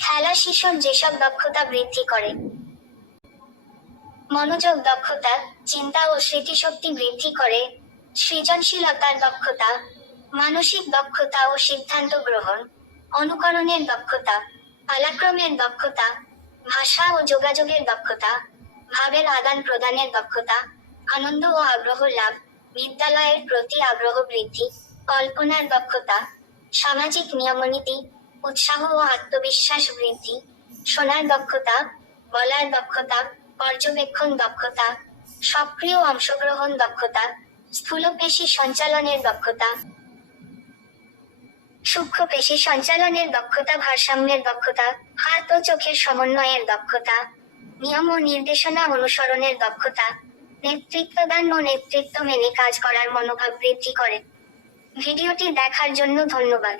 খেলা শিশুর যেসব দক্ষতা বৃদ্ধি করে: মনোযোগ দক্ষতা, চিন্তা ও স্মৃতিশক্তি বৃদ্ধি করে; সৃজনশীলতার দক্ষতা, মানসিক দক্ষতা ও সিদ্ধান্ত গ্রহণ; অনুকরণের দক্ষতা, পালাক্রমের দক্ষতা; ভাষা ও যোগাযোগের দক্ষতা; ভাবের আদান প্রদানের দক্ষতা; আনন্দ ও আগ্রহ লাভ; বিদ্যালয়ের প্রতি আগ্রহ বৃদ্ধি; কল্পনার দক্ষতা; সামাজিক নিয়মনীতি; উৎসাহ ও আত্মবিশ্বাস বৃদ্ধি; শোনার দক্ষতা; বলার দক্ষতা; পর্যবেক্ষণ দক্ষতা; সক্রিয় অংশগ্রহণ দক্ষতা; স্থূলপেশি সঞ্চালনের দক্ষতা; সূক্ষ্মপেশি সঞ্চালনের দক্ষতা; ভারসাম্যের দক্ষতা; হাত ও চোখের সমন্বয়ের দক্ষতা; নিয়ম ও নির্দেশনা অনুসরণের দক্ষতা; নেতৃত্বদান ও নেতৃত্ব মেনে কাজ করার মনোভাব বৃদ্ধি করে। ভিডিওটি দেখার জন্য ধন্যবাদ।